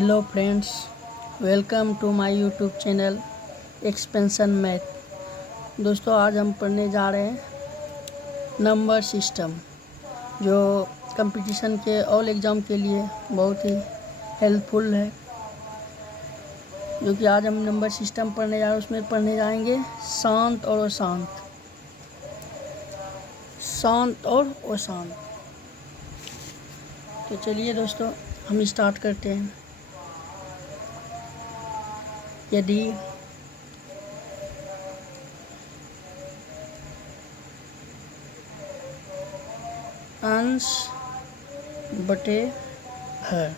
Hello friends, welcome to my YouTube channel expansion math. दोस्तों, आज हम पढ़ने जा रहे हैं नंबर सिस्टम, जो कंपटीशन के ऑल एग्ज़ाम के लिए बहुत ही हेल्पफुल है। जो कि आज हम नंबर सिस्टम पढ़ने जा रहे हैं, उसमें पढ़ने जाएंगे शांत और अशांत, शांत और अशांत। तो चलिए दोस्तों, हम स्टार्ट करते हैं। यदि अंश बटे हर,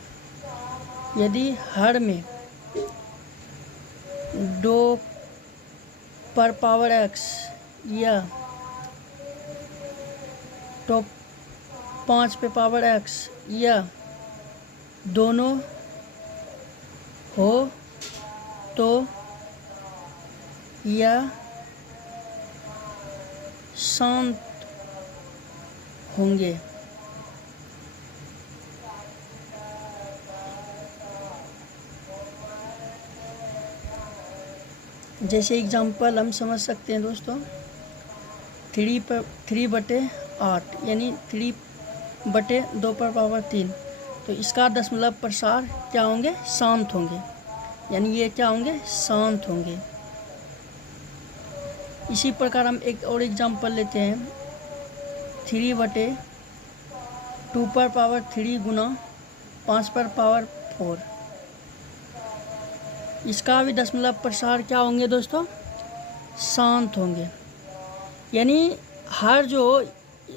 यदि हर में 2 पर पावर x या तो 5 पे पावर x या दोनों हो तो यह शांत होंगे। जैसे एग्जाम्पल हम समझ सकते हैं दोस्तों, 3/8 यानी 3/2 पर पावर 3। तो इसका दशमलव प्रसार क्या होंगे? शांत होंगे, यानी ये क्या होंगे? शांत होंगे। इसी प्रकार हम एक और एग्जाम्पल लेते हैं, 3/2 पर पावर 3 गुना 5 पर पावर 4। इसका भी दशमलव प्रसार क्या होंगे दोस्तों? शांत होंगे। यानी हर जो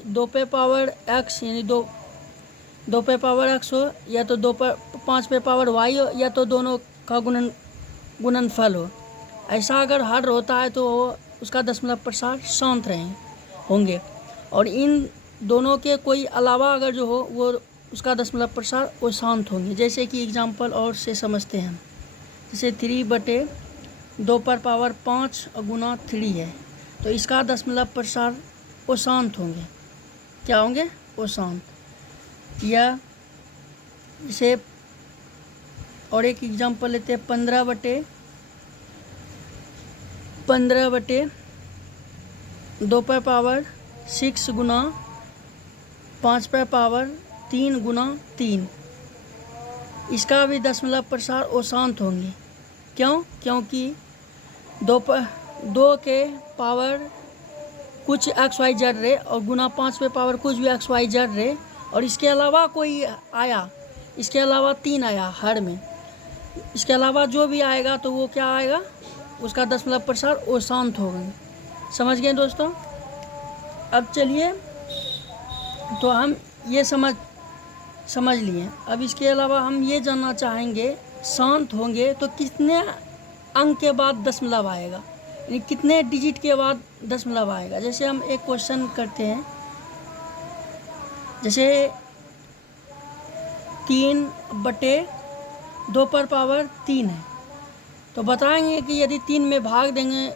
2 पे पावर x यानी 2 पे पावर x हो, या तो 5 पे पावर y हो, या तो दोनों का गुणनफल हो, ऐसा अगर हर होता है तो उसका दशमलव प्रसार शांत होंगे। और इन दोनों के कोई अलावा अगर जो हो वो उसका दशमलव प्रसार वो शांत होंगे। जैसे कि एग्जाम्पल और से समझते हैं, जैसे 3/2 पर पावर 5 गुना 3 है, तो इसका दशमलव प्रसार वो शांत होंगे। क्या होंगे? वो शांत। या इसे और एक एग्जाम्पल लेते हैं, 15/2 पर पावर 6 गुना 5 पर पावर 3 गुना 3। इसका भी दशमलव प्रसार वो शांत होंगे। क्यों? क्योंकि 2 के पावर कुछ XYZ रहे और गुना 5 पे पावर कुछ भी XYZ रहे, और इसके अलावा कोई आया, इसके अलावा 3 आया हर में, इसके अलावा जो भी आएगा तो वो क्या आएगा? उसका दशमलव प्रसार वो शांत होंगे। समझ गए दोस्तों? अब चलिए, तो हम ये समझ लिए। अब इसके अलावा हम ये जानना चाहेंगे, शांत होंगे तो कितने अंक के बाद दशमलव आएगा, यानी कितने डिजिट के बाद दशमलव आएगा। जैसे हम एक क्वेश्चन करते हैं, जैसे 3/2 पर पावर 3 है, तो बताएंगे कि यदि 3 में भाग देंगे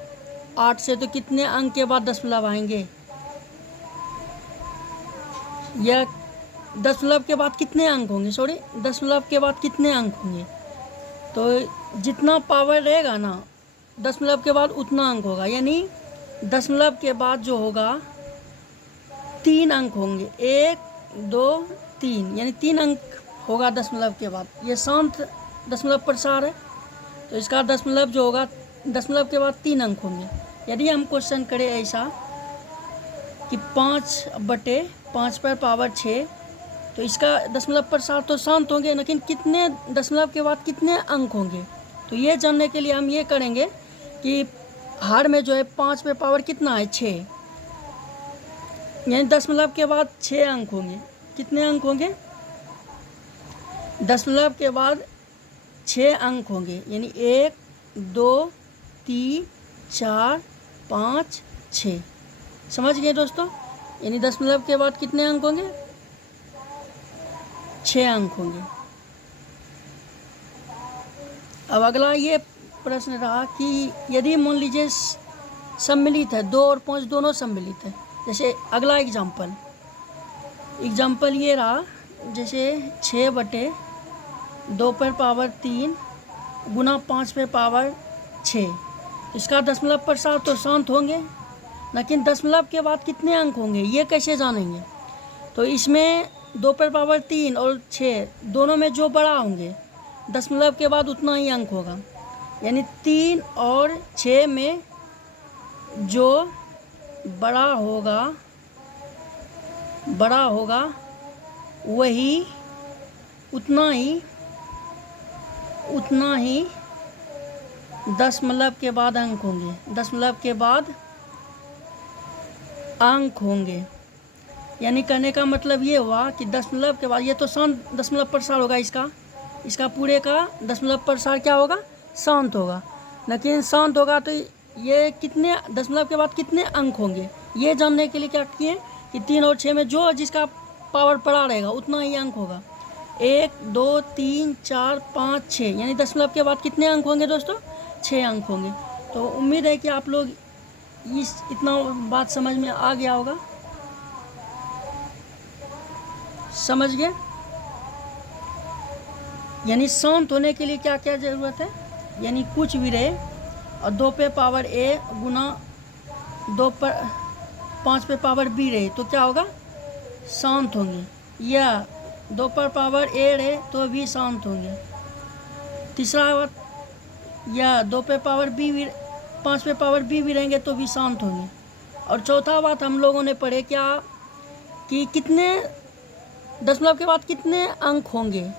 8 से तो कितने अंक के बाद दशमलव आएंगे, या दशमलव के बाद कितने अंक होंगे, दशमलव के बाद कितने अंक होंगे। तो जितना पावर रहेगा ना, दशमलव के बाद उतना अंक होगा। यानी दशमलव के बाद जो होगा 3 अंक होंगे, 1 2 3, यानी 3 अंक होगा दशमलव के बाद। ये शांत दशमलव प्रसार है। तो इसका दशमलव जो होगा, दशमलव के बाद 3 अंक होंगे। यदि हम क्वेश्चन करें ऐसा कि 5/5 पर पावर 6, तो इसका दशमलव प्रसार तो शांत होंगे, लेकिन कितने दशमलव के बाद कितने अंक होंगे। तो ये जानने के लिए हम ये करेंगे कि हर में जो है 5 पे पावर कितना है? 6, यानी दशमलव के बाद 6 अंक होंगे। कितने अंक होंगे? दशमलव के बाद 6 अंक होंगे, यानी 1 2 3 4 5 6। समझ गए दोस्तों? यानी दशमलव के बाद कितने अंक होंगे? 6 अंक होंगे। अब अगला ये प्रश्न रहा कि यदि मान लीजिए सम्मिलित है, 2 और 5 दोनों सम्मिलित है। जैसे अगला एग्जाम्पल ये रहा, जैसे 6/2 2 पर पावर 3 गुना 5 पे पावर 6। इसका दशमलव प्रसार तो शांत होंगे, लेकिन दशमलव के बाद कितने अंक होंगे ये कैसे जानेंगे? तो इसमें 2 पर पावर 3 और 6 दोनों में जो बड़ा होंगे दशमलव के बाद उतना ही अंक होगा। यानी 3 और 6 में जो बड़ा होगा वही उतना ही दशमलव के बाद अंक होंगे, दशमलव के बाद अंक होंगे। यानी कहने का मतलब ये हुआ कि दशमलव के बाद, ये तो शांत दशमलव प्रसार होगा, इसका पूरे का दशमलव प्रसार क्या होगा? शांत होगा। लेकिन शांत होगा तो ये कितने दशमलव के बाद कितने अंक होंगे ये जानने के लिए क्या किए कि 3 और 6 में जो जिसका पावर बड़ा रहेगा उतना ही अंक होगा। 1 2 3 4 5 6 यानी दशमलव के बाद कितने अंक होंगे दोस्तों? 6 अंक होंगे। तो उम्मीद है कि आप लोग इतना बात समझ में आ गया होगा। समझ गए? यानी शांत होने के लिए क्या क्या ज़रूरत है? यानी कुछ भी रहे और 2 पे पावर a गुना 5 पे पावर b रहे तो क्या होगा? शांत होंगे। या 2 पर पावर a रहे तो भी शांत होंगे। तीसरा बात, या 2 पे पावर b भी 5 पे पावर b भी रहेंगे तो भी शांत होंगे। और चौथा बात हम लोगों ने पढ़े क्या कि कितने दशमलव के बाद कितने अंक होंगे